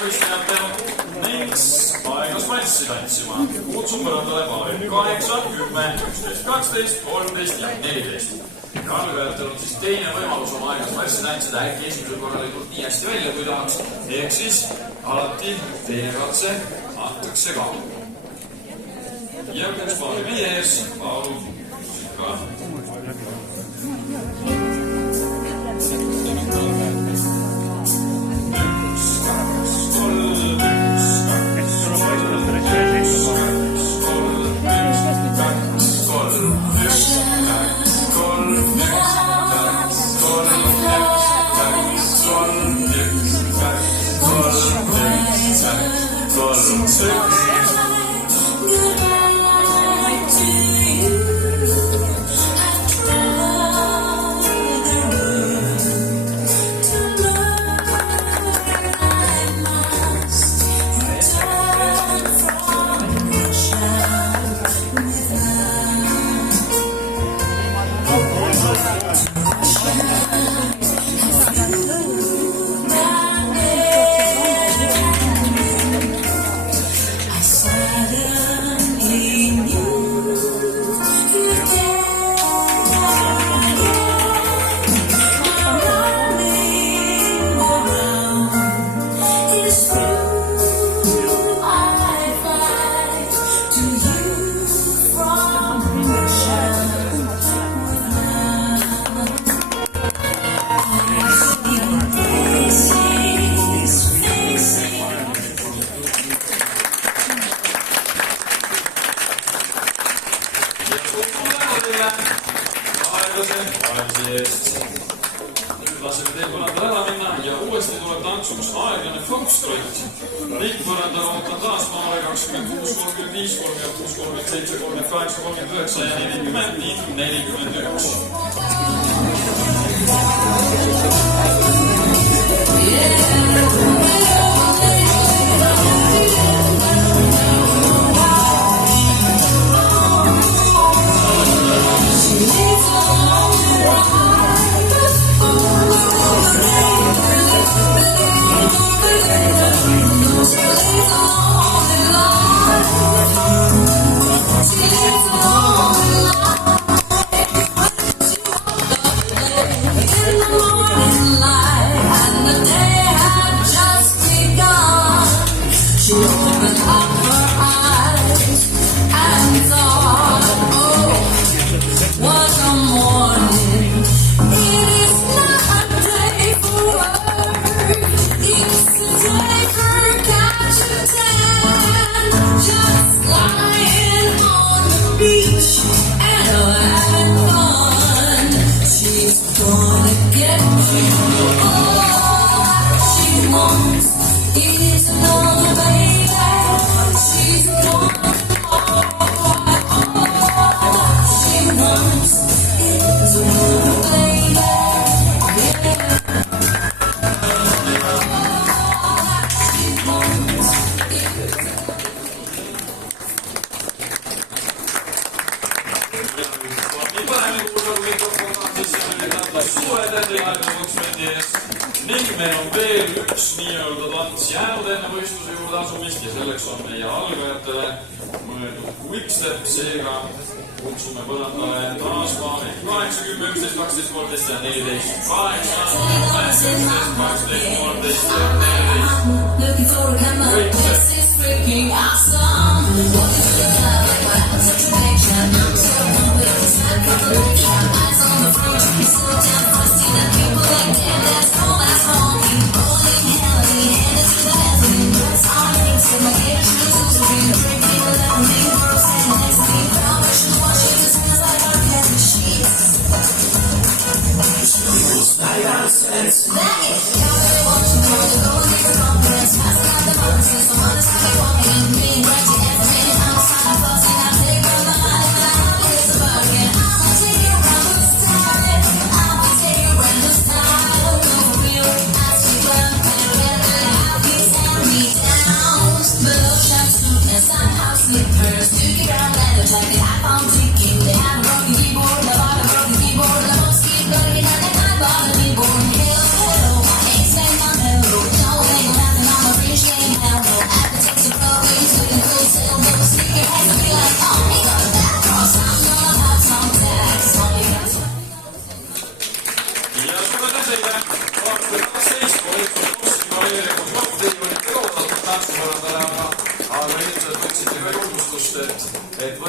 võistlejatelt miks paigas valssi tantsima. Kutsun põrandale paari 8, 10, 11, 12, 13 ja 14. Algajatel on siis teine võimalus oma aegas valssi tantsida, äkki esimesel korral ei tulnud nii hästi välja, kui tahaks. Ehk siis alati teine katse antakse ka. Ja üks paari meie ees, Paul ka. Laseme teil põrandal ära minna ja uuesti tuleb tantsuks aeglane foxtrot. Liikpõrandal ootan taas maale 26, 35, 36, 37, 38, 39 ja 40 ning 41. Ning meil on veel üks nii-öelda tants jäänud enne võistluse juurde asumist ja selleks on meie algajatele mõeldud quickstep, seega kutsume põrandale taas maale 8, 10, 11, 12, 13 ja 14. 8, 10, 11, 12, 13 ja 14.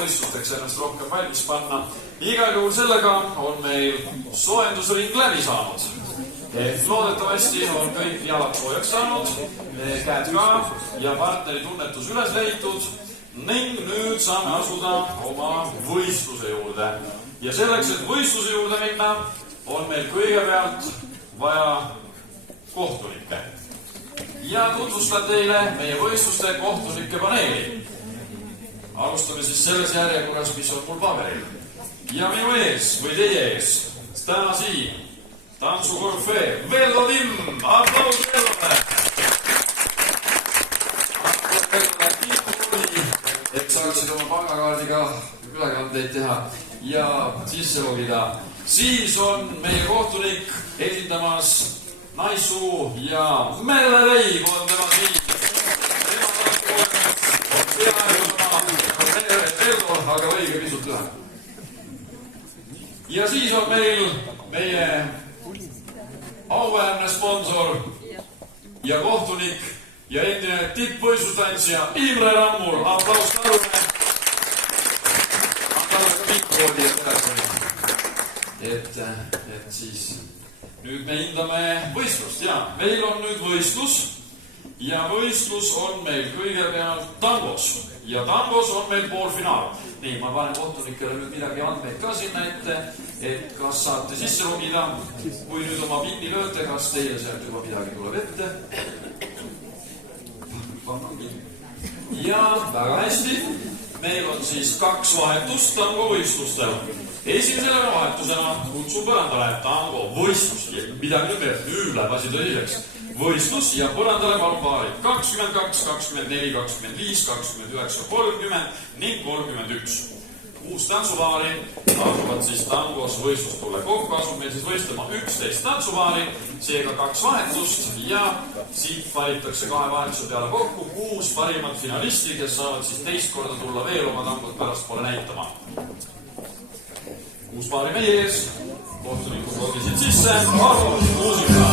võistlusteks ennast rohkem valmis panna. Igal juhul sellega on meil soojendusring läbi saanud. Loodetavasti on kõik jalad soojaks saanud, käed ka ja partneri tunnetus üles leitud ning nüüd saame asuda oma võistluse juurde. Ja selleks, et võistluse juurde minna, on meil kõigepealt vaja kohtunikke. Ja tutvustan teile meie võistluste kohtunike paneeli. Alustame siis selles järjekorras, mis on mul paberil. Ja minu ees või teie ees, täna siin, tantsukorfee Vello Timm, aplaus Vellole! Aplaus Vellole tippkooli, et saaksid oma pangakaardiga ülekandeid teha ja sisse logida. Siis on meie kohtunik esindamas Naissuu ja Merle Leib on tema siin. Aga õige pisut lühem. Ja siis on meil meie auväärne sponsor ja kohtunik ja endine tippvõistlustantsija Imre Rammul. Aplaus Tarune. Aplaus ka mikroodi, et siis nüüd me hindame võistlust ja meil on nüüd võistlus ja võistlus on meil kõigepealt tangos ja tangos on meil poolfinaal. Nii, ma panen kohtunikele nüüd midagi andmeid ka sinna ette, et kas saate sisse logida, kui nüüd oma pinni lööte, kas teile sealt juba midagi tuleb ette. Ja väga hästi, meil on siis 2 vahetust tango võistlustel. Esimesele vahetusena kutsun põrandale tango võistlus, midagi nüüd nüüd läheb asi tõsiseks. Võistlus ja põrandale palun paarid 22, 24, 25, 29, 30 ning 31. 6 tantsupaari asuvad siis tangos võistlustule. Kokku asub meil siis võistlema 11 tantsupaari, seega 2 vahetust ja siit valitakse 2 vahetuse peale kokku 6 parimat finalisti, kes saavad siis teist korda tulla veel oma tangot pärastpoole näitama. 6 paari meie ees, kohtunikud logisid sisse, palun muusika!